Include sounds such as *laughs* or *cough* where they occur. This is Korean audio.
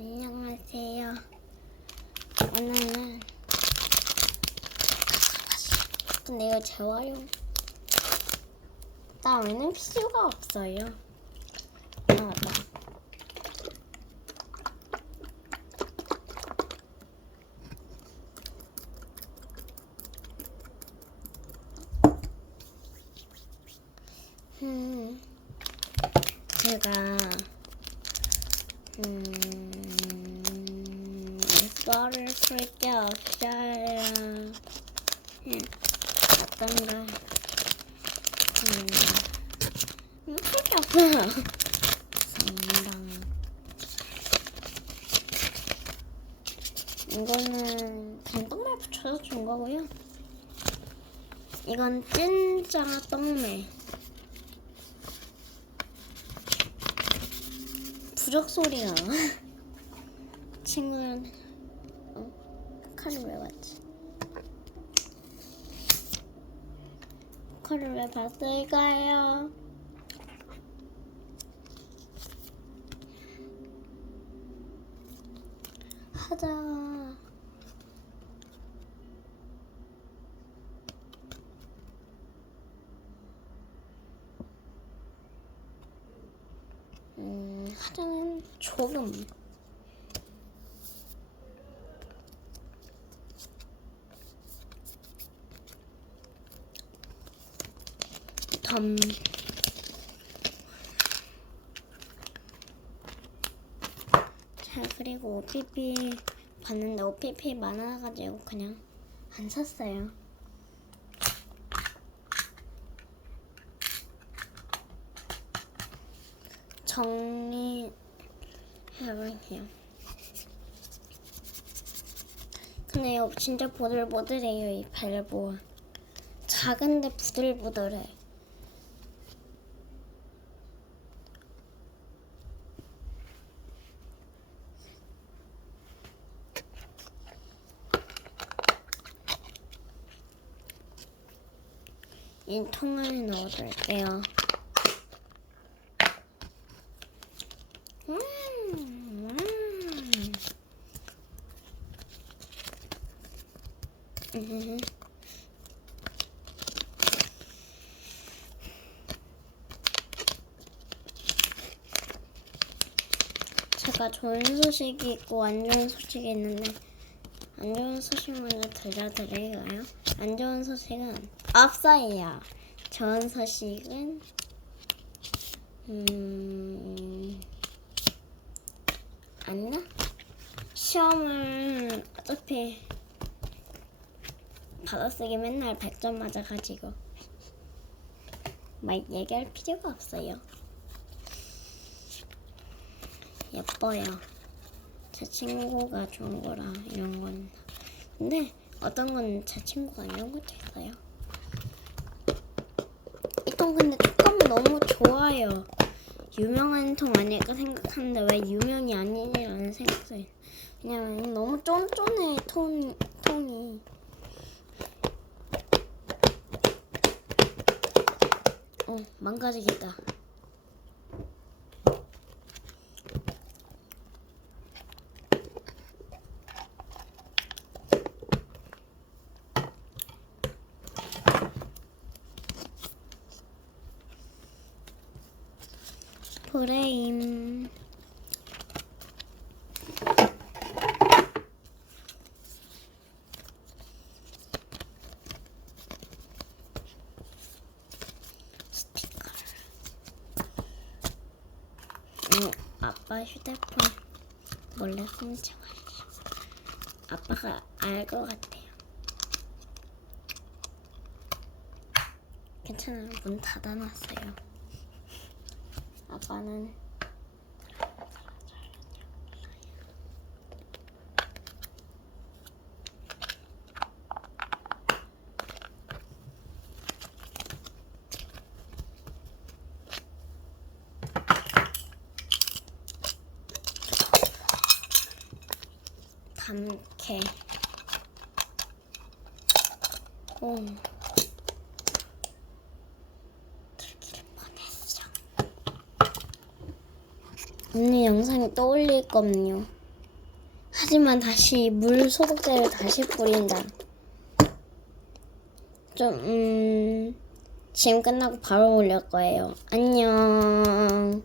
안녕하세요. 오늘은 근데 이거 재활용 다음에는 필요가 없어요. 아 맞다. 음, 제가 음, 이거를 풀게 없어요. 음, 어떤가? 음, 음, 없어요. 상당. 이거는 그냥 떡말 붙여서 준 거고요. 이건 찐짜 떡매. 부적 소리가 나. 친구는 어? 칼을 왜 봤지? 칼을 왜 봤을까요? 하자. 음, 하자는 조금. 덤. 자, 그리고 OPP 봤는데 OPP 많아가지고 그냥 안 샀어요. 정리해볼게요. 근데 이거 진짜 보들보들해요, 이 발보. 작은데 부들부들해. 이 통 안에 넣어둘게요. 음, 음. 음. *laughs* 제가 좋은 소식이 있고 안 좋은 소식이 있는데 안 좋은 소식 먼저 들려드릴까요? 안 좋은 소식은 없어요. 좋은 소식은 음 아니나 시험을 어차피 받아쓰기 맨날 100점 맞아가지고 막 얘기할 필요가 없어요. 예뻐요. 제 친구가 좋은 거라 이런 건. 근데 어떤 건 제 친구가 이런 것도 있어요. 이건 근데 촉감이 너무 좋아요. 유명한 통 아닐까 생각하는데 왜 유명이 아니라는 생각이 왜냐면 너무 쫀쫀해 톤, 톤이. 어, 망가지겠다. 프레임 스티커. 음, 아빠 휴대폰 몰래 훔쳐가야지 아빠가 알 것 같아요. 괜찮아요. 문 닫아놨어요 아빠는 담게 오 들기를 언니 영상이 떠올릴 거면요 하지만 다시 물 소독제를 다시 뿌린다. 좀, 음, 지금 끝나고 바로 올릴 거예요. 안녕.